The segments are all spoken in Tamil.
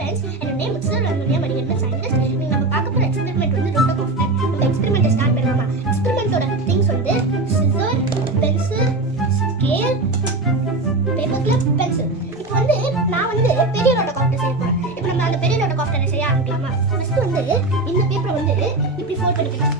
friends, என்னோட name Sir Randunya Manigandan scientist. நீங்க நம்ம பார்க்க போற எக்ஸ்பெரிமெண்ட் வந்து ரோட்டோகாப்டர். நம்ம எக்ஸ்பெரிமெண்ட் ஸ்டார்ட் பண்ணலாமா? எக்ஸ்பெரிமெண்டோட திங்ஸ் வந்து scissor, pencil, scale, paper clip, pencil. இப்போ வந்து நான் வந்து பெரிய ரோட்டோகாப்டர் செய்ய போறேன். இப்போ நம்ம அந்த பெரிய ரோட்டோகாப்டரை செய்ய ஆரம்பிக்கலாமா? ஃபர்ஸ்ட் வந்து இந்த பேப்பரை வந்து இப்படி ஃபோல்ட் பண்ணிக்கலாம்.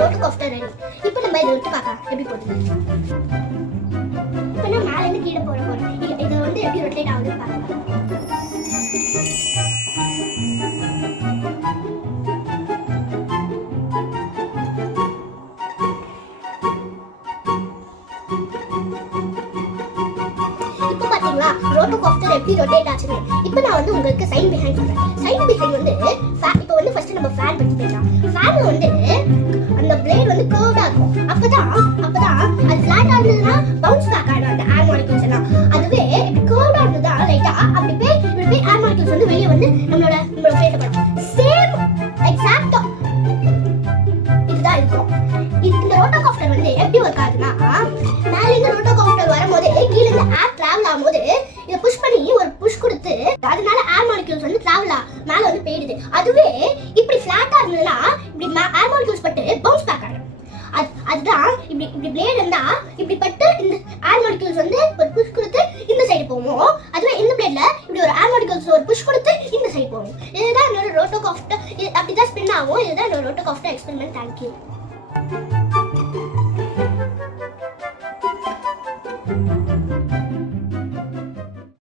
Rotocopter ready. இப்போ நம்ம இதை விட்டு பார்க்கலாம் எப்படி போகுது. இப்போ நான் மேல இருந்து கீழே போறேன். இதை வந்து எப்படி ரொட்டேட் ஆகுதுன்னு பார்க்கலாம். இப்போ பாத்தீங்களா ரோட்டோகாப்டர் எப்படி ரொட்டேட் ஆச்சுன்னு. இப்போ நான் வந்து உங்களுக்கு சைன் பிஹைண்ட் சொல்றேன். சைன் பிஹைண்ட் வந்து இப்போ வந்து ஃபர்ஸ்ட் நம்ம ஃபேன் பத்தி பேசலாம். ஃபேன் வந்து அந்த பிளேட் வந்து கர்வ்டா இருக்கும். அப்பதான் அது ஃபிளாட்டா இருந்ததுன்னா பவுன்ஸ் பேக் ஆயிடும் அந்த ஏர் மாலிக்யூல்ஸ் எல்லாம். அதுவே இப்படி கர்வ்டா இருந்ததா லைட்டா அப்படி போய் ஏர் மாலிக்யூல்ஸ் வந்து வெளியே வந்து நம்மளோட பிளேட் படும். சேம் எக்ஸாக்ட்டா இதுதான் இருக்கும். இந்த ரோட்டோகாப்டர் வந்து எப்படி ஒர்க் ஆகுதுன்னா, மேல இருந்து ரோட்டோகாப்டர் வரும்போது கீழ இருந்து ஏர் டிராவல் ஆகும்போது இதை புஷ் பண்ணி ஒரு புஷ் கொடுத்து அதனால ஏர் மாலிக்யூல்ஸ் வந்து டிராவல் மேல வந்து போயிடுது. அதுவே இப்படி ஃபிளாட்டா இருந்ததுன்னா இப்படி ஏர் மாலிக்யூல்ஸ் பட்டு பவுன்ஸ் பேக் ஆயிடும். அதுதான் இப்படி பிளேட் இருந்தா இப்படி பட்டு இந்த ஏர் மாலிக்யூல்ஸ் வந்து ஒரு புஷ் கொடுத்து இந்த சைடு போகும். அதுவே இந்த பிளேட்ல இப்படி ஒரு ஏர் மாலிக்யூல்ஸ் ஒரு புஷ் கொடுத்து இந்த சைடு போகும். இதுதான் என்னோட ரோட்டோகாப்டர். அப்படிதான் ஸ்பின் ஆகும். இதுதான் என்னோட ரோட்டோகாப்டர் எக்ஸ்பெரிமெண்ட். தேங்க்யூ.